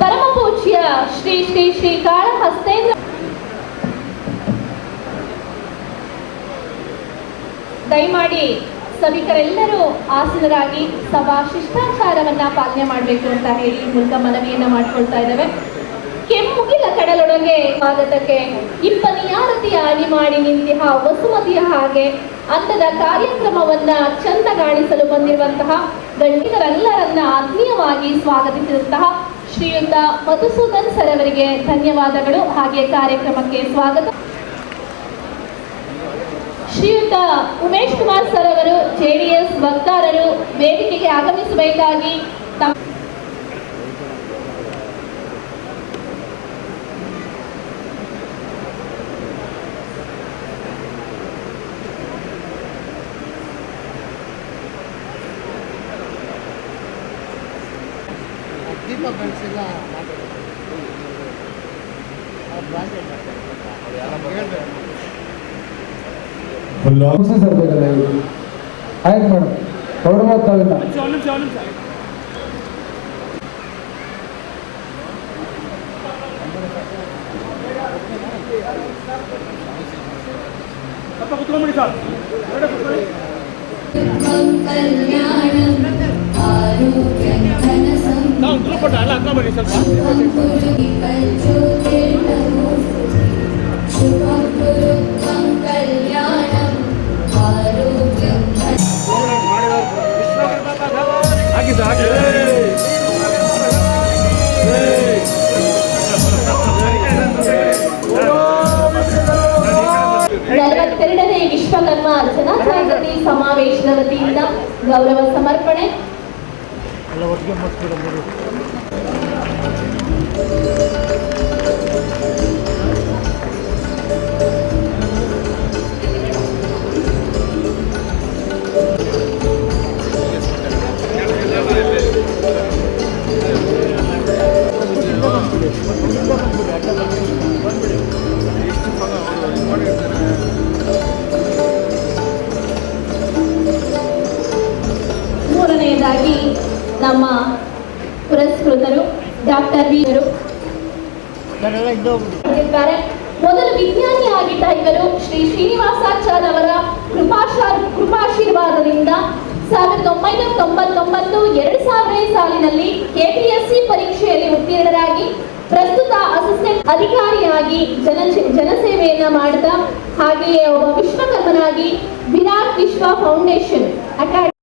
ಪರಮಪೂಜ್ಯ ಶ್ರೀ ಶ್ರೀ ಶ್ರೀ ಕಾಳಹಸ್ತೇಂದ್ರ ದಯಮಾಡಿ ಸಭಿಕರೆಲ್ಲರೂ ಆಸನರಾಗಿ ಸಭಾ ಶಿಷ್ಟಾಚಾರವನ್ನ ಪಾಲನೆ ಮಾಡಬೇಕು ಅಂತ ಹೇಳಿ ಮೂಲಕ ಮನವಿಯನ್ನ ಮಾಡ್ಕೊಳ್ತಾ ಇದ್ದೇವೆ. ಕೆಮ್ಮುಗಿಲ ಕಡಲೊಡಗೆ ಸ್ವಾಗತಕ್ಕೆ ಇಪ್ಪನಿಯಾರತಿಯ ಅಣಿ ಮಾಡಿ ನಿಂತಿಹ ವಸುಮತಿಯ ಹಾಗೆ ಅಂದದ ಕಾರ್ಯಕ್ರಮವನ್ನ ಚಂದಗಾಣಿಸಲು ಬಂದಿರುವಂತಹ ಗಂಡಿಗರೆಲ್ಲರನ್ನ ಆತ್ಮೀಯವಾಗಿ ಸ್ವಾಗತಿಸಿದಂತಹ ಶ್ರೀಯುತ ಮಧುಸೂದನ್ ಸರ್ ಅವರಿಗೆ ಧನ್ಯವಾದಗಳು. ಹಾಗೆ ಕಾರ್ಯಕ್ರಮಕ್ಕೆ ಸ್ವಾಗತ. ಶ್ರೀಯುತ ಉಮೇಶ್ ಕುಮಾರ್ ಸರ್ ಅವರು ಜೆಡಿಎಸ್ ವಕ್ತಾರರು, ವೇದಿಕೆಗೆ ಆಗಮಿಸಬೇಕಾಗಿ ತಮ್ಮ ದೀಪ ಬೆಳೆಸಿಲ್ಲ ಸರ್ ಬೇಕಲ್ಲ ಆಯ್ತು ಮೇಡಮ್ ಗೌರವ ತಾವಿಲ್ಲ ನಲವತ್ತೆರಡನೇ ವಿಶ್ವಕರ್ಮ ಅರ್ಚನಾ ಸಮಾವೇಶದ ವತಿಯಿಂದ ಗೌರವ ಸಮರ್ಪಣೆ. എല്ലാവർക്കും Thank you. ನಮ್ಮ ಪುರಸ್ಕೃತರು ಡಾಕ್ಟರ್ ವಿ ಅವರು ನಾನೆಲ್ಲ ಇದ್ದು ಹೋಗ್ಬಿಡಿ. ಇದ್ದಾರೆ ಮೊದಲು ವಿಜ್ಞಾನಿಯಾಗಿದ್ದ ಇವರು ಶ್ರೀ ಶ್ರೀನಿವಾಸಾಚಾರ್ಯ ಅವರ ಕೃಪಾಶಾ ಕೃಪಾಶೀರ್ವಾದದಿಂದ ಸಾವಿರದ ಒಂಬೈನೂರ ತೊಂಬತ್ತೊಂಬತ್ತು ಎರಡು ಸಾವಿರ ಸಾಲಿನಲ್ಲಿ ಕೆಪಿಎಸ್ಸಿ ಪರೀಕ್ಷೆಯಲ್ಲಿ ಉತ್ತೀರ್ಣರಾಗಿ ಪ್ರಸ್ತುತ ಅಸಿಸ್ಟೆಂಟ್ ಅಧಿಕಾರಿಯಾಗಿ ಜನ ಜನಸೇವೆಯನ್ನ ಮಾಡಿದ ಹಾಗೆಯೇ ಒಬ್ಬ ವಿಶ್ವಕರ್ಮನಾಗಿ ವಿರಾಟ್ ವಿಶ್ವ ಫೌಂಡೇಶನ್ ಅಕಾಡೆಮಿ